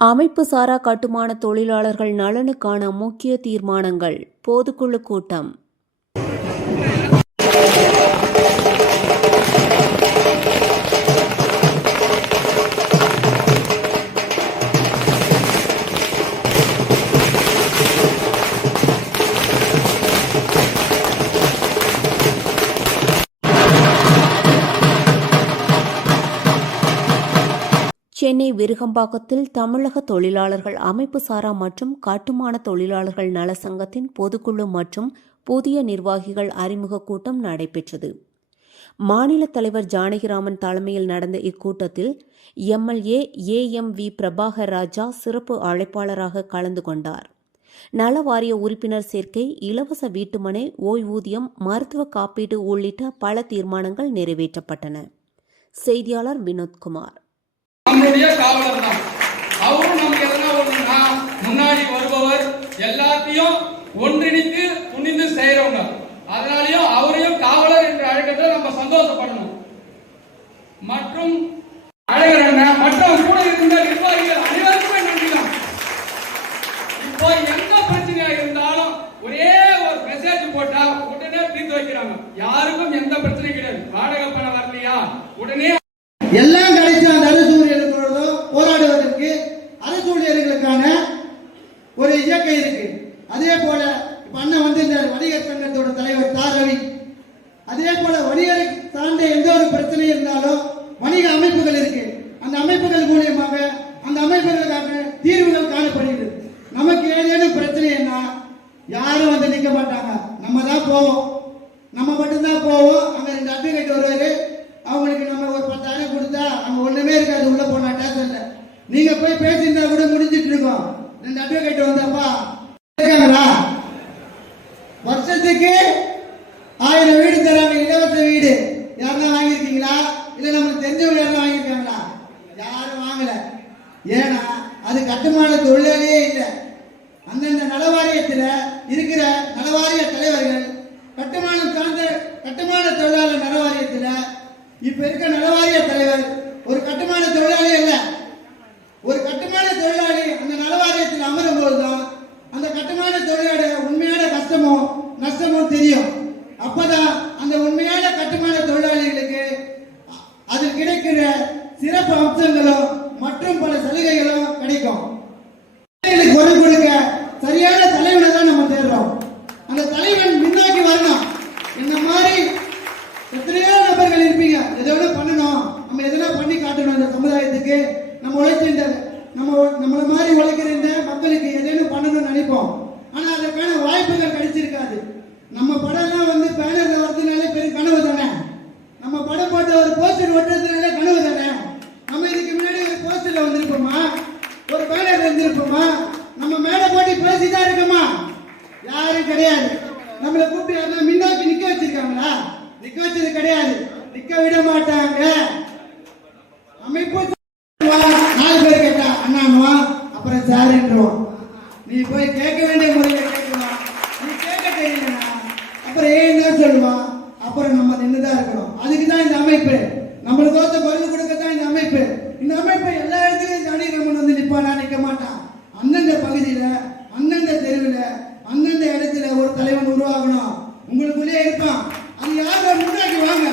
அமைப்பு சாரா கட்டுமான தொழிலாளர்கள் நலனுக்கான முக்கிய தீர்மானங்கள் பொதுக்குழு கூட்டம். சென்னை விருகம்பாக்கத்தில் தமிழக தொழிலாளர்கள் அமைப்பு சாரா மற்றும் கட்டுமான தொழிலாளர்கள் நல சங்கத்தின் பொதுக்குழு மற்றும் புதிய நிர்வாகிகள் அறிமுக கூட்டம் நடைபெற்றது. மாநில தலைவர் ஜானகிராமன் தலைமையில் நடந்த இக்கூட்டத்தில் MLA A M V Prabhakar Raja சிறப்பு அழைப்பாளராக கலந்து கொண்டார். நல வாரிய உறுப்பினர் சேர்க்கை இலவச வீட்டுமனை ஓய்வூதியம் மருத்துவ காப்பீடு உள்ளிட்ட பல தீர்மானங்கள் நிறைவேற்றப்பட்டன. செய்தியாளர் வினோத்குமார். நம்மளுடைய காவலர் தான் அவரும் நமக்கு எதனா ஒண்ணுன்னா முன்னாடி வருபவர் எல்லாத்தையும் ஒன்றிணைத்து துணிந்து செய்யறவங்க அதனாலயும் அவரையும் காவலர் என்று அழைக்கிறத நம்ம சந்தோஷப்படணும். மற்றும் அழகர் என்ன மற்றும் கூட இருந்த நிர்வாகிகள் அனைவருக்குமே நன்றிதான். இப்போ எந்த பிரச்சனையா இருந்தாலும் ஒரே ஒரு மெசேஜ் போட்டா உடனே தீர்த்து வைக்கிறாங்க. யாருக்கும் எந்த சார்ந்த எந்த ஒரு பிரச்சனை இருந்தாலும் வணிக அமைப்புகள் இருக்கு. அந்த அமைப்புகள் மூலியமாக அந்த அமைப்புகளுக்காக தீர்வுகள் காணப்படுகிறது. நமக்கு ஏதேனும் பிரச்சனைனா யாரும் வந்து நிற்க மாட்டாங்க. நம்ம தான் போவோம். நம்ம மட்டும்தான் போவோம். அங்கே ரெண்டு அட்வொகேட் வருவாரு. அவங்களுக்கு நம்ம ஒரு பத்தாயிரம் கொடுத்தா அங்கே ஒண்ணுமே இருக்காது. உள்ள போனா டேசன்ல நீங்க போய் பேசியிருந்தா கூட முடிஞ்சிட்டு இருக்கோம். ரெண்டு அட்வொகேட் வந்தப்பா இருக்காங்களா? வருஷத்துக்கு ஆயிரம் வீடு தராங்க இலவச வீடு யாருன்னா வாங்கியிருக்கீங்களா இல்ல நமக்கு தெரிஞ்சவங்க யாரும் வாங்கியிருக்காங்களா யாரும் வாங்கல ஏன்னா அது கட்டுமான தொழிலாளியே இல்லை அந்தந்த நலவாரியத்தில் இருக்கிற நலவாரிய தலைவர்கள் கட்டுமானம் சார்ந்த கட்டுமான தொழிலாளர் நலவாரியத்தில் இப்ப இருக்க நலவாரிய தலைவர் ஒரு கட்டுமான தொழில் அல்ல ஒரு கட்டுமான தொழிலாளி அந்த நலவாரியத்தில் அமரும் போதுதான் அந்த கட்டுமான தொழிலாளி உண்மையான கஷ்டமோ நஷ்டமோ தெரியும் அப்பதான் அந்த உண்மையான கட்டுமான தொழிலாளிகளுக்கு அ- அதில் கிடைக்கிற சிறப்பு அம்சங்களும் மற்றும் பல சலுகைகளும் கிடைக்கும் தொழிலாளிகளுக்கு குரல் கொடுக்க சரியான தலைவனை தான் நம்ம தேடுறோம் அந்த தலைவன் முன்னாடி வரணும் இந்த மாதிரி எத்தனையோ நபர்கள் இருப்பீங்க எதை வேணா பண்ணணும் நம்ம எதனா பண்ணி காட்டணும் இந்த சமுதாயத்துக்கு நம்ம உழைக்கின்ற நம்ம நம்மள மாதிரி உழைக்கிற இந்த மக்களுக்கு எதேனும் பண்ணணும்னு நினைப்போம் ஆனா அதற்கான வாய்ப்புகள் கிடைச்சிருக்காது. நம்ம படம்லாம் வந்து பேனர்ல வரதுனாலே பெரிய கனவு தானே? நம்ம படம் போட்ட ஒரு போஸ்டர் ஒட்டுறதுனாலே கனவு தானே? நம்ம இதுக்கு முன்னாடி ஒரு போஸ்டர்ல வந்திருப்போமா? ஒரு பேனர் வந்திருப்போமா? நம்ம மேடை போட்டி பேசிதான் இருக்கோமா? யாரும் கிடையாது. நம்மளை கூப்பிட்டு யாருன்னா மின்னாக்கி நிக்க வச்சிருக்காங்களா? நிக்க வச்சது கிடையாது. நிக்க விட மாட்டாங்க. அமைப்பு நாலு பேர் கேட்டா அண்ணானுவா அப்புறம் சாருன்றோம். நீ போய் கேட்க வேண்டிய முறையில கேட்கலாம் நீ கேட்க தெரியலனா அப்புறம் ஏன் தான் சொல்லுவான் அப்புறம் நம்ம நின்றுதான் இருக்கணும் அதுக்கு தான் இந்த அமைப்பு நம்மளுக்கு ஒருத்த குரல் கொடுக்க தான் இந்த அமைப்பு இந்த அமைப்பு எல்லா இடத்துலயும் ஜானகிரமன் வந்து நிப்பானா நிக்க மாட்டான் அந்தந்த பகுதியில அந்தந்த தெருவில் அந்தந்த இடத்துல ஒரு தலைவன் உருவாகணும் உங்களுக்குள்ளே இருப்பான் அது யாரும் முன்னாடி வாங்க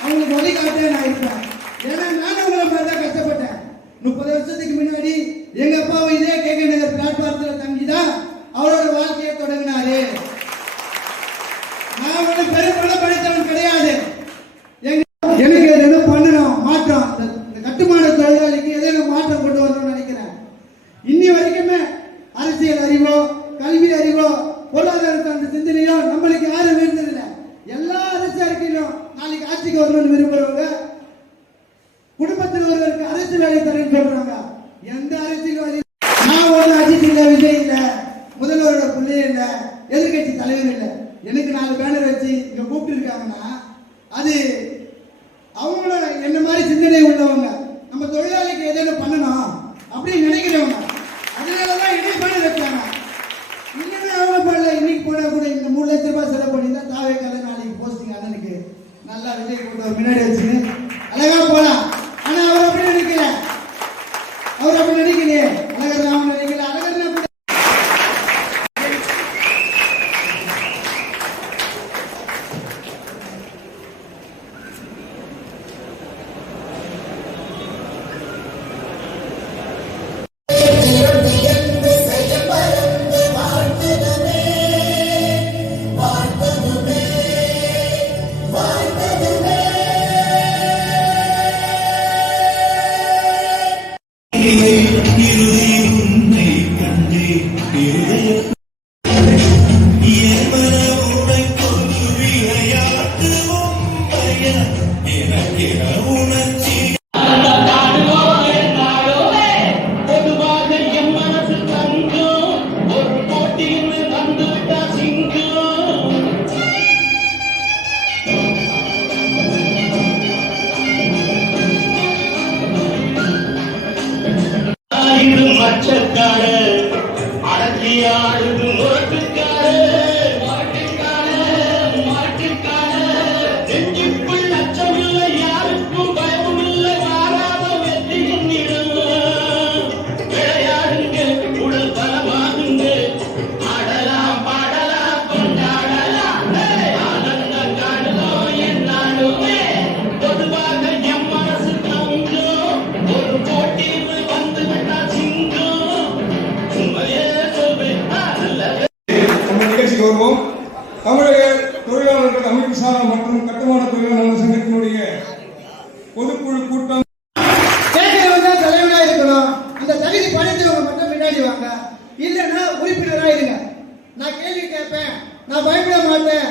அவங்களுக்கு வழிகாட்டே நான் இருப்பேன் ஏன்னா நானும் உங்களை மாதிரி தான் கஷ்டப்பட்டேன் முப்பது வருஷத்துக்கு முன்னாடி எங்க அப்பாவும் இதே கேகே நகர் பிளாட்பாரத்தில் தங்கி தான் அவரோட வாழ்க்கையை தொடங்கினாரு நான் ஒன்றும் பெரும் பணம் படித்தவன் கிடையாது எங்க- எனக்கு எதுவும் பண்ணணும் மாற்றம் இந்த- இந்த கட்டுமான தொழிலாளிக்கு எதேனும் மாற்றம் கொண்டு வரணும்னு நினைக்கிறேன் இன்னி வரைக்குமே அரசியல் அறிவோ கல்வி அறிவோ பொருளாதார சார்ந்த சிந்தனையோ நம்மளுக்கு யாரும் விருந்ததில்லை எல்லா அரசு அறிக்கையிலும் நாளைக்கு ஆட்சிக்கு வரணும்னு விரும்புறவங்க குடும்பத்தில் ஒருவருக்கு அரசு வேலை தரேன்னு சொல்றாங்க. எந்த அரசியல்வாதி நான் ஒரு அஜித் இல்ல விஜய் இல்லை. முதல்வரோட பிள்ளை இல்ல. எதிர்கட்சி தலைவர் இல்ல. எனக்கு நாலு பேனர் வச்சு இங்க கூப்பிட்டு இருக்காங்கன்னா அது அவங்கள என்ன மாதிரி சிந்தனை உள்ளவங்க நம்ம தொழிலாளிக்கு எதனா பண்ணணும் அப்படின்னு நினைக்கிறவங்க அதனாலதான் இடைப்பட வச்சாங்க. இன்னுமே அவங்க பண்ணல இன்னைக்கு போனா கூட இந்த மூணு லட்ச ரூபாய் செலவு பண்ணி தான் தாவே கலை நாளைக்கு போஸ்டிங் அண்ணனுக்கு நல்லா விஜய் போட்டு முன்னாடி வச்சுன்னு அழகா போலாம். வருவோம் தமிழக தொழிலாளர்கள் அமைப்பு சாரா மற்றும் கட்டுமான தொழிலாளர் சங்கத்தினுடைய பொதுக்குழு கூட்டம். தலைவனா இருக்கணும். அந்த தகுதி படைத்தவங்க மட்டும் பின்னாடி வாங்க. இல்லைன்னா உறுப்பினரா இருங்க. நான் கேள்வி கேட்பேன். நான் பயப்பட மாட்டேன்.